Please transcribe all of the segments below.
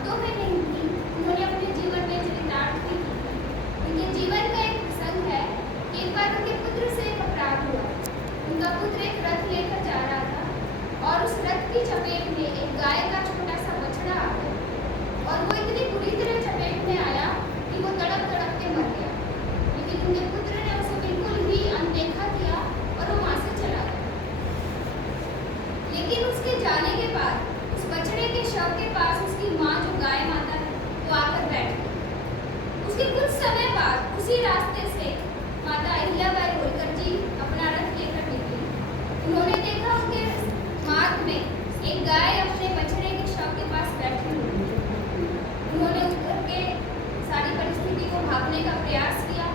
शब्दों में नहीं की, उन्होंने अपने जीवन में चरितार्थ भी की है। उनके जीवन का एक प्रसंग है कि एक बार उनके पुत्र से एक अपराध हुआ। उनका पुत्र एक रथ लेकर जा रहा था और उस रथ की चपेट में एक गाय का छोटा सा बछड़ा आ गया और वो इतनी बुरी तरह चपेट में आया कि वो तड़प तड़प के मर गया। लेकिन उनके पुत्र ने उसे बिल्कुल ही अनदेखा किया और वो वहां से चला गया। लेकिन उसके जाने के बाद उस बछड़े के शव के पास उसकी माँ जो गाय माता है वो आकर बैठ गई। उसके कुछ समय बाद उसी रास्ते से माता अहिल्याबाई होलकर जी अपना रथ लेकर निकली। उन्होंने देखा उनके मार्ग में एक गाय अपने बछड़े के शव के पास बैठी हुई। उन्होंने उतर के सारी परिस्थिति को भागने का प्रयास किया।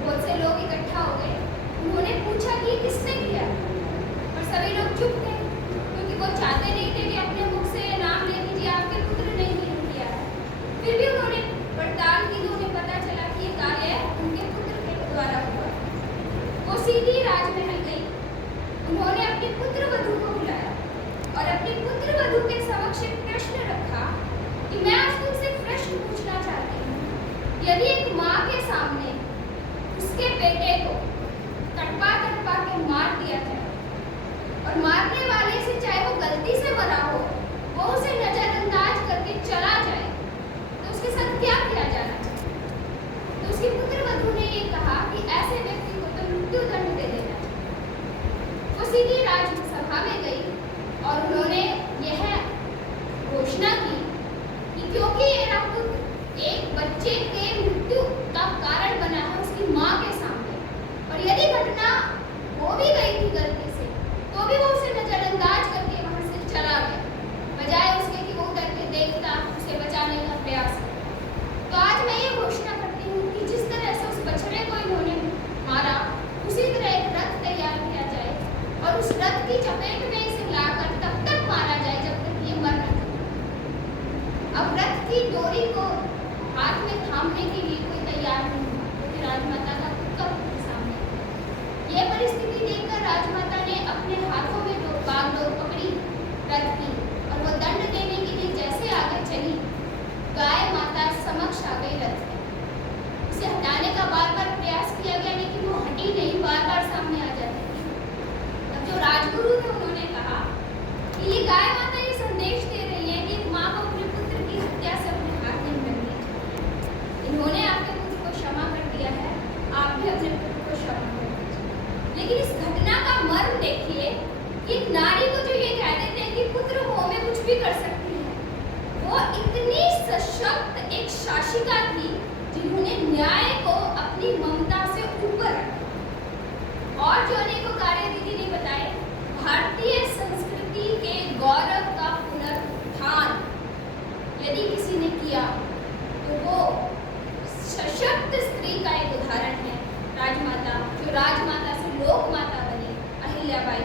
बहुत से लोग इकट्ठा हो गए। उन्होंने पूछा कि किसने किया, और सभी लोग चुप थे क्योंकि वो चाहते नहीं थे कि अपने मुख से नाम ले लीजिए आपके पुत्र ने ही किया है। फिर भी उन्होंने पड़ताल की तो उन्हें पता चला कि ये कार्य उनके पुत्र के द्वारा हुआ। वो सीधी राजमहल गई। उन्होंने अपने पुत्र वधू को बुलाया और अपने पुत्र वधू के समक्ष एक प्रश्न रखा कि मैं आज तुमसे एक प्रश्न पूछना चाहती हूँ। यदि एक माँ के सामने उसके बेटे को तड़पा तड़पा के मार दिया जाए और मारने वाले से चाहे वो गलती से मरा हो वो उसे नजरअंदाज करके चला जाए तो उसके साथ क्या किया जाना चाहिए? तो उसके पुत्र वधू ने ये कहा कि ऐसे व्यक्ति को तो मृत्यु दंड दे देना चाहिए। वो सीधी राजसभा में गई और उन्होंने यह घोषणा की कि क्योंकि मेरा पुत्र एक बच्चे के मृत्यु का कारण बना है उसकी माँ के सामने, और यदि घटना हो भी गई थी गलती से तो भी वो उसे नजरअंदाज करके वहां से चला गया, बजाय उसके कि वो उतर के देखता, उसे बचाने का प्रयास करता। तो आज मैं ये घोषणा करती हूँ कि जिस तरह से उस बछड़े को इन्होंने मारा उसी तरह एक रथ तैयार किया जाए और उस रथ की चपेट में इसे लाकर तब तक मारा जाए जब तक ये मर न जाए। अब रथ की डोरी को हाथ में थामने के लिए कोई तैयार नहीं हुआ क्योंकि राजमाता का पुत्र सामने। यह परिस्थिति देखकर राजमाता ने अपने हाथों में जो बागडोर पकड़ी रथ की और वो दंड देने के लिए जैसे आगे चली, गाय माता समक्ष आ गई रथ में। उसे हटाने का बार बार प्रयास किया गया लेकिन वो हटी नहीं, बार बार सामने आ जाती थी। तब जो राजगुरु थे उन्होंने कहा कि ये गाय माता ये संदेश दे रही है कि माँ को अपने पुत्र की हत्या से अपने हाथ नहीं करने चाहिए। इन्होंने आपके पुत्र को क्षमा कर दिया है, आप भी अपने पुत्र को क्षमा कर दीजिए। लेकिन इस घटना का मर्म देखिए कि एक नारी को जो ये कह देते हैं कि पुत्र हो में कुछ भी कर सकती है, वो इतनी सशक्त एक शासिका थी जिन्होंने न्याय को अपनी ममता से ऊपर रखा। और जो अनेकों कार्य दीदी ने बताए, भारतीय संस्कृति के गौरव का पुनरुत्थान यदि किसी ने किया तो वो सशक्त स्त्री का एक उदाहरण है राजमाता, जो राजमाता से लोक माता बनी अहिल्याबाई।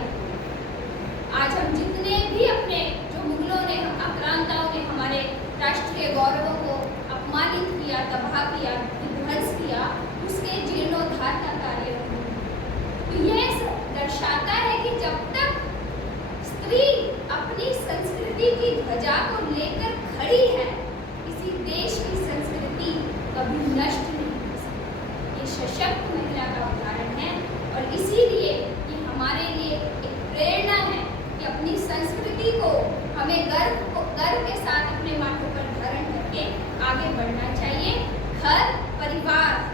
आज हम जितने भी अपने जो मुगलों ने, आक्रांताओं ने हमारे राष्ट्रीय गौरवों को अपमानित किया, तबाह किया, विध्वंस किया, उसके जीर्णोद्धार का कार्य तो यह दर्शाता है कि जब तक स्त्री अपनी संस्कृति की ध्वजा को लेकर खड़ी है, किसी देश की संस्कृति कभी नष्ट नहीं हो सकती। ये सशक्त महिला का उदाहरण है और इसीलिए ये हमारे लिए एक प्रेरणा है कि अपनी संस्कृति को हमें गर्व के साथ अपने माथों पर धारण करके आगे बढ़ना चाहिए। घर परिवार